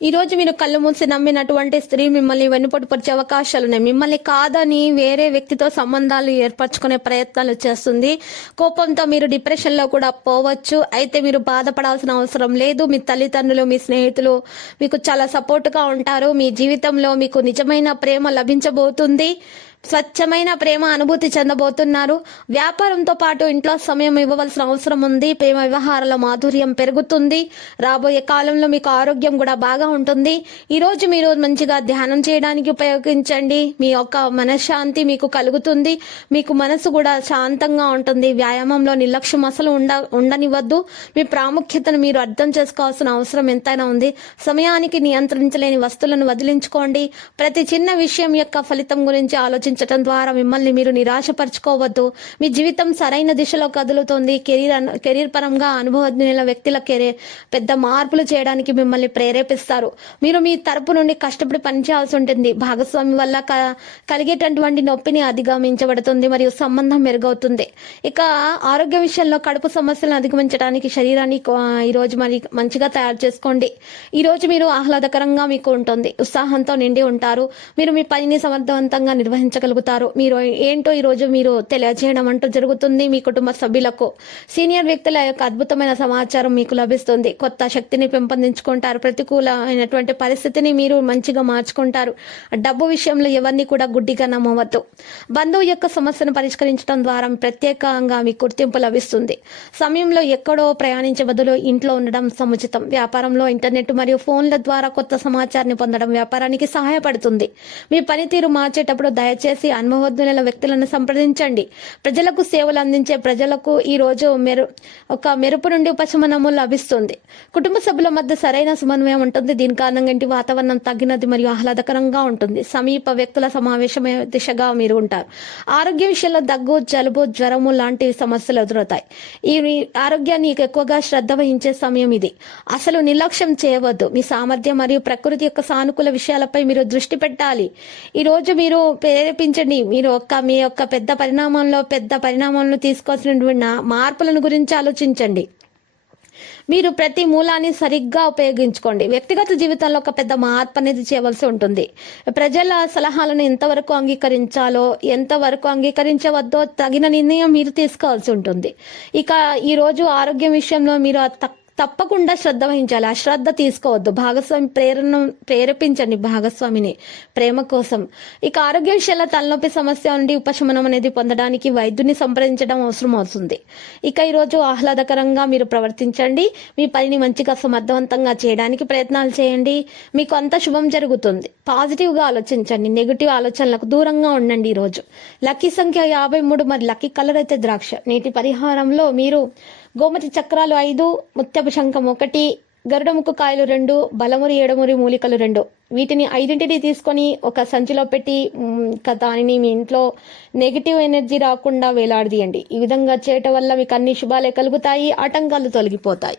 ఈ రోజు మీరు కళ్ళు మూసి నమ్మినటువంటి స్త్రీ మిమ్మల్ని వెన్నుపోటు పరిచే అవకాశాలు ఉన్నాయి. మిమ్మల్ని కాదని వేరే వ్యక్తితో సంబంధాలు ఏర్పరచుకునే ప్రయత్నాలు చేస్తుంది. కోపంతో మీరు డిప్రెషన్లో కూడా పోవచ్చు. అయితే మీరు బాధపడాల్సిన అవసరం లేదు. మీ తల్లిదండ్రులు మీ స్నేహితులు మీకు చాలా సపోర్ట్గా ఉంటారు. మీ జీవితంలో మీకు నిజమైన ప్రేమ లభించబోతుంది. స్వచ్ఛమైన ప్రేమ అనుభూతి చెందబోతున్నారు. వ్యాపారంతో పాటు ఇంట్లో సమయం ఇవ్వవలసిన అవసరం ఉంది. ప్రేమ వ్యవహారాల మాధుర్యం పెరుగుతుంది. రాబోయే కాలంలో మీకు ఆరోగ్యం కూడా బాగా ఉంటుంది. ఈరోజు రోజు మీరు మంచిగా ధ్యానం చేయడానికి ఉపయోగించండి. మీ యొక్క మనశ్శాంతి మీకు కలుగుతుంది. మీకు మనసు కూడా శాంతంగా ఉంటుంది. వ్యాయామంలో నిర్లక్ష్యం అసలు ఉండ ఉండనివ్వద్దు. మీ ప్రాముఖ్యతను మీరు అర్థం చేసుకోవాల్సిన అవసరం ఎంతైనా ఉంది. సమయానికి నియంత్రించలేని వస్తువులను వదిలించుకోండి. ప్రతి చిన్న విషయం యొక్క ఫలితం గురించి ఆలోచన ఆలోచించటం ద్వారా మిమ్మల్ని మీరు నిరాశపరచుకోవద్దు. మీ జీవితం సరైన దిశలో కదులుతోంది. కెరీర్ కెరీర్ పరంగా అనుభవజ్ఞుల వ్యక్తుల కెరీర్ పెద్ద మార్పులు చేయడానికి మిమ్మల్ని ప్రేరేపిస్తారు. మీరు మీ తరపు నుండి కష్టపడి పనిచేయాల్సి ఉంటుంది. భాగస్వామి వల్ల క- కలిగేటటువంటి నొప్పిని అధిగమించబడుతుంది మరియు సంబంధం మెరుగవుతుంది. ఇక ఆరోగ్య విషయంలో కడుపు సమస్యలను అధిగమించడానికి శరీరాన్ని ఈరోజు ఈ రోజు మరి మంచిగా తయారు చేసుకోండి. ఈరోజు మీరు ఆహ్లాదకరంగా మీకు ఉంటుంది. ఉత్సాహంతో నిండి ఉంటారు. మీరు మీ పనిని సమర్థవంతంగా నిర్వహించగలుగుతారు మీరు ఏంటో ఈరోజు మీరు తెలియజేయడం అంటూ జరుగుతుంది మీ కుటుంబ సభ్యులకు. సీనియర్ వ్యక్తుల యొక్క అద్భుతమైన సమాచారం మీకు లభిస్తుంది. కొత్త శక్తిని పెంపొందించుకుంటారు. ప్రతికూలమైనటువంటి పరిస్థితిని మీరు మంచిగా మార్చుకుంటారు. డబ్బు విషయంలో ఎవరిని కూడా గుడ్డిగా నమ్మవద్దు. బంధువు యొక్క సమస్యను పరిష్కరించడం ద్వారా ప్రత్యేకంగా మీకు గుర్తింపు లభిస్తుంది. సమయంలో ఎక్కడో ప్రయాణించే బదులు ఇంట్లో ఉండడం సముచితం. వ్యాపారంలో ఇంటర్నెట్ మరియు ఫోన్ల ద్వారా కొత్త సమాచారాన్ని పొందడం వ్యాపారానికి సహాయపడుతుంది. మీ పనితీరు మార్చేటప్పుడు దయచేసి అనుభవజ్ఞుల వ్యక్తులను సంప్రదించండి. ప్రజలకు సేవలు అందించే ప్రజలకు ఈ రోజు మెరు ఒక మెరుపు నుండి ఉపశమనము లభిస్తుంది. కుటుంబ సభ్యుల మధ్య సరైన సమన్వయం ఉంటుంది. దీని కారణంగా ఇంటి వాతావరణం తగ్గినది మరియు ఆహ్లాదకరంగా ఉంటుంది. సమీప వ్యక్తుల సమావేశమే దిశగా మీరు ఉంటారు. ఆరోగ్య విషయంలో దగ్గు జలుబు జ్వరము లాంటి సమస్యలు ఎదురవుతాయి. ఈ ఆరోగ్యాన్ని ఎక్కువగా శ్రద్ధ వహించే సమయం ఇది. అసలు నిర్లక్ష్యం చేయవద్దు. మీ సామర్థ్యం మరియు ప్రకృతి యొక్క సానుకూల విషయాలపై మీరు దృష్టి పెట్టాలి. ఈ రోజు మీరు ప్రేరేపించండి మీరు ఒక్క మీ యొక్క పెద్ద పరిణామంలో పెద్ద పరిణామంలో తీసుకోవాల్సినటువంటి మార్పులను గురించి ఆలోచించండి. మీరు ప్రతి మూలాన్ని సరిగ్గా ఉపయోగించుకోండి. వ్యక్తిగత జీవితంలో ఒక పెద్ద మార్పు అనేది చేయవలసి ఉంటుంది. ప్రజల సలహాలను ఎంతవరకు అంగీకరించాలో ఎంతవరకు అంగీకరించవద్దో తగిన నిర్ణయం మీరు తీసుకోవాల్సి ఉంటుంది. ఇక ఈరోజు ఆరోగ్యం విషయంలో మీరు తక్కువ తప్పకుండా శ్రద్ధ వహించాలి. అశ్రద్ధ తీసుకోవద్దు. భాగస్వామి ప్రేరణ ప్రేరేపించండి భాగస్వామిని ప్రేమ కోసం. ఇక ఆరోగ్య విషయంలో తలనొప్పి సమస్య నుండి ఉపశమనం అనేది పొందడానికి వైద్యుని సంప్రదించడం అవసరం అవుతుంది ఇక ఈరోజు ఆహ్లాదకరంగా మీరు ప్రవర్తించండి. మీ పనిని మంచిగా సమర్థవంతంగా చేయడానికి ప్రయత్నాలు చేయండి. మీకు అంత శుభం జరుగుతుంది. పాజిటివ్గా ఆలోచించండి. నెగిటివ్ ఆలోచనలకు దూరంగా ఉండండి ఈరోజు. లక్కీ సంఖ్య యాభై మూడు మరి లక్కీ కలర్ అయితే ద్రాక్ష. నేటి పరిహారంలో మీరు గోమతి చక్రాలు ఐదు ముత్యపు శంఖం ఒకటి గరుడముఖ కాయలు రెండు బలమురి ఏడమురి మూలికలు రెండు. వీటిని ఐదింటిని తీసుకొని ఒక సంచిలో పెట్టి దానిని మీ ఇంట్లో నెగిటివ్ ఎనర్జీ రాకుండా వేలాడదీయండి. ఈ విధంగా చేయటం వల్ల మీకు అన్ని శుభాలే కలుగుతాయి ఆటంకాలు తొలగిపోతాయి.